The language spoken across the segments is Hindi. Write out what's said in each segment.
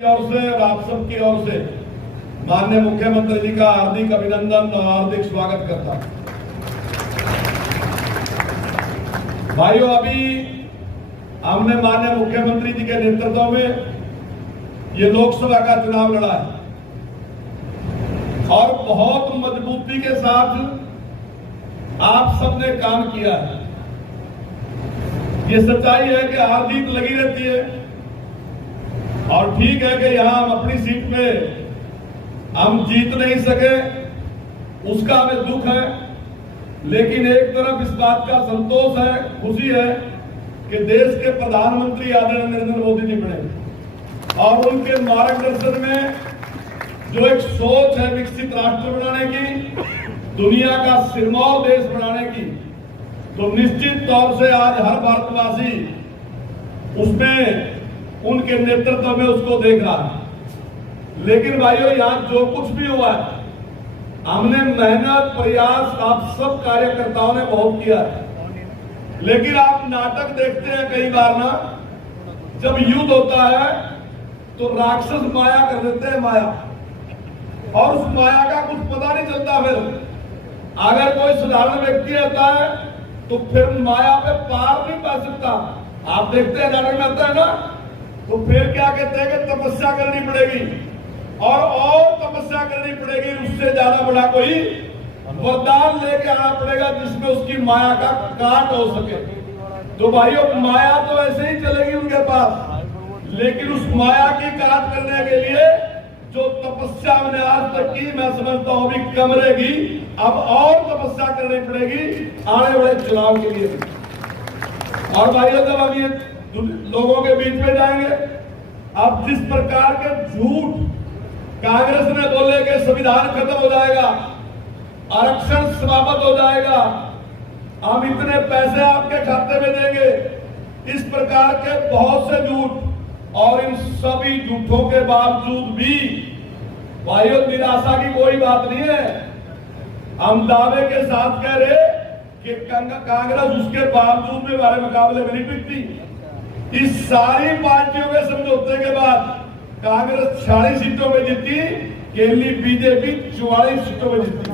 ओर से और आप सबकी ओर से माननीय मुख्यमंत्री जी का हार्दिक अभिनंदन और हार्दिक स्वागत करता हूं। भाइयों, अभी हमने माननीय मुख्यमंत्री जी के नेतृत्व में ये लोकसभा का चुनाव लड़ा है और बहुत मजबूती के साथ आप सबने काम किया है। ये सच्चाई है कि हार जीत लगी रहती है और ठीक है कि यहां हम अपनी सीट पे हम जीत नहीं सके, उसका हमें दुख है। लेकिन एक तरफ इस बात का संतोष है, खुशी है कि देश के प्रधानमंत्री आदरणीय नरेंद्र मोदी जी बने और उनके मार्गदर्शन में जो एक सोच है विकसित राष्ट्र बनाने की, दुनिया का सिरमौर देश बनाने की, तो निश्चित तौर से आज हर भारतवासी उसमें उनके नेतृत्व में उसको देख रहा है। लेकिन भाइयों, यहां जो कुछ भी हुआ है, हमने मेहनत प्रयास आप सब कार्यकर्ताओं ने बहुत किया है। लेकिन आप नाटक देखते हैं कई बार ना, जब युद्ध होता है तो राक्षस माया कर देते हैं, माया, और उस माया का कुछ पता नहीं चलता। फिर अगर कोई साधारण व्यक्ति आता है तो फिर माया पे पार नहीं पा सकता। आप देखते हैं नाटक में आता है ना, तो फिर क्या कहते हैं कि तपस्या करनी पड़ेगी और तपस्या करनी पड़ेगी, उससे ज्यादा बड़ा कोई वरदान लेके आना पड़ेगा जिसमें उसकी माया का काट हो सके। तो भाइयों, माया तो ऐसे ही चलेगी उनके पास, लेकिन उस माया की काट करने के लिए जो तपस्या मैंने आज तक की, मैं समझता हूं अभी कम रहेगी, अब और तपस्या करनी पड़ेगी आने वाले चुनाव के लिए। और भाइयों, जब हम ये लोगों के बीच में जाएंगे, अब जिस प्रकार के झूठ कांग्रेस ने बोले कि संविधान खत्म हो जाएगा, आरक्षण समाप्त हो जाएगा, हम इतने पैसे आपके खाते में देंगे, इस प्रकार के बहुत से झूठ, और इन सभी झूठों के बावजूद भी भाइयों निराशा की कोई बात नहीं है। हम दावे के साथ कह रहे कि कांग्रेस उसके बावजूद भी हमारे मुकाबले में नहीं टिकती। इस सारी पार्टियों के समझौते के बाद कांग्रेस 40 सीटों में जीती, केरली बीजेपी 44 सीटों में जीती,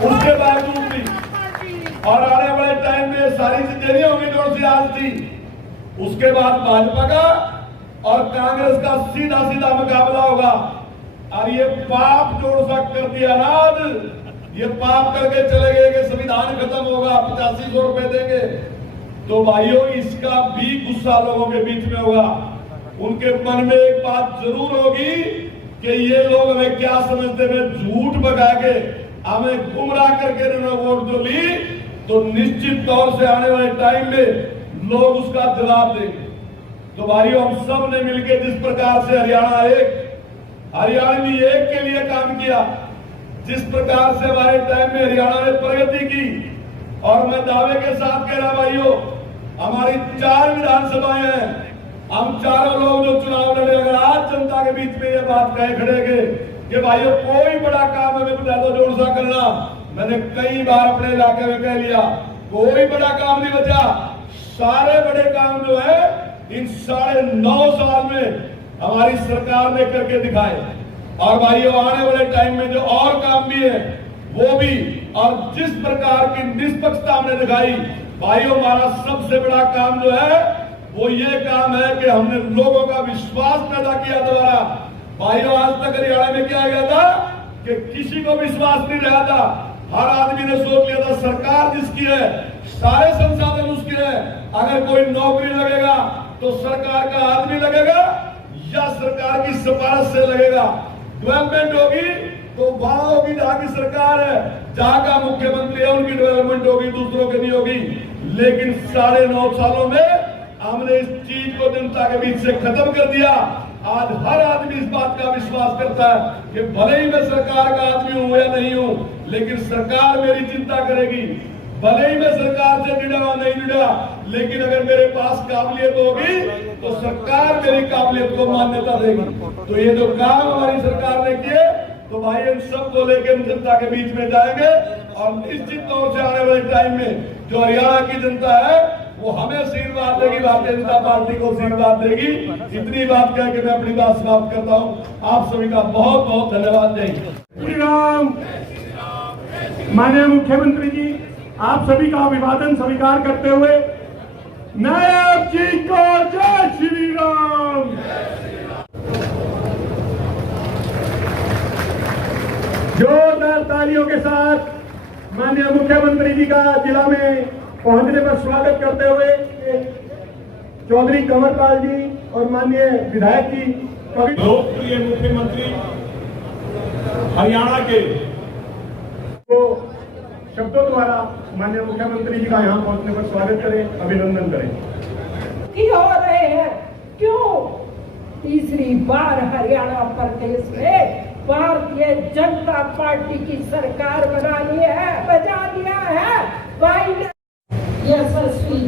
उसके बावजूद भी। और आने वाले टाइम में सारी चीजें नहीं होंगी जो सी आज थी। उसके बाद भाजपा का और कांग्रेस का सीधा सीधा मुकाबला होगा। और ये पाप जोड़ सा कर दिया ना, ये पाप करके चले गए कि संविधान खत्म होगा, 8500 रुपए देंगे। तो भाइयों, इसका भी गुस्सा लोगों के बीच में होगा। उनके मन में एक बात जरूर होगी कि ये लोग हमें क्या समझते हैं, झूठ बगा के हमें गुमराह करके इन्होंने वोट जो ली, तो निश्चित तौर से आने वाले टाइम में लोग उसका जवाब देंगे। तो भाइयों, हम सब ने मिलकर जिस प्रकार से हरियाणवी एक के लिए काम किया, जिस प्रकार से हमारे टाइम में हरियाणा ने प्रगति की, और मैं दावे के साथ कह रहा भाइयों, हमारी 4 विधानसभाएं हैं, हम चारों लोग जो चुनाव लड़े, अगर आज जनता के बीच में ये बात कहे खड़े कि भाइयों कोई बड़ा काम हमें ज्यादा जोर सा करना, मैंने कई बार अपने इलाके में कह लिया, कोई बड़ा काम नहीं बचा। सारे बड़े काम जो है इन 9.5 साल में हमारी सरकार ने करके दिखाए। और भाइयों, आने वाले टाइम में जो और काम भी है वो भी, और जिस प्रकार की निष्पक्षता हमने दिखाई, भाइयों हमारा सबसे बड़ा काम जो है वो ये काम है कि हमने लोगों का विश्वास पैदा किया दोबारा। भाइयों, आज तक हरियाणा में क्या गया था कि किसी को विश्वास नहीं रहा था। हर आदमी ने सोच लिया था सरकार जिसकी है, सारे संसाधन उसके है, अगर कोई नौकरी लगेगा तो सरकार का आदमी लगेगा या सरकार की सिफारिश से लगेगा। डेवलपमेंट होगी तो वहां होगी जहां की सरकार है, जहां का मुख्यमंत्री है उनकी डेवलपमेंट होगी, दूसरों की नहीं होगी। लेकिन 9.5 सालों में हमने इस चीज को जनता के बीच से खत्म कर दिया। आज हर आदमी इस बात का विश्वास करता है कि भले ही मैं सरकार का आदमी हूं या नहीं हूं, लेकिन सरकार मेरी चिंता करेगी। भले ही मैं सरकार से जुड़ा हुआ नहीं जुड़ा, लेकिन अगर मेरे पास काबिलियत होगी तो सरकार मेरी काबिलियत को मान्यता देगी। तो ये जो काम हमारी सरकार ने किए, तो भाई इन सबको लेकर हम जनता के बीच में जाएंगे और निश्चित तौर से आने वाले टाइम में जो हरियाणा की जनता है वो हमें आशीर्वाद देगी, भारतीय जनता पार्टी को आशीर्वाद देगी। इतनी बात कह के मैं अपनी बात समाप्त करता हूँ। आप सभी का बहुत बहुत धन्यवाद। जय श्री राम। माननीय मुख्यमंत्री जी, आप सभी का अभिवादन स्वीकार करते हुए नायब जी को जय श्री राम। जोरदार तालियों के साथ माननीय मुख्यमंत्री जी का जिला में पहुंचने पर स्वागत करते हुए चौधरी कंवरपाल जी और माननीय विधायक जी, लोकप्रिय मुख्यमंत्री हरियाणा के को शब्दों द्वारा माननीय मुख्यमंत्री जी का यहाँ पहुंचने पर स्वागत करें, अभिनंदन करें। की हो रहे हैं क्यों? तीसरी बार हरियाणा प्रदेश में भारतीय जनता पार्टी की सरकार बनानी है, बजा दिया है भाई यशस्वी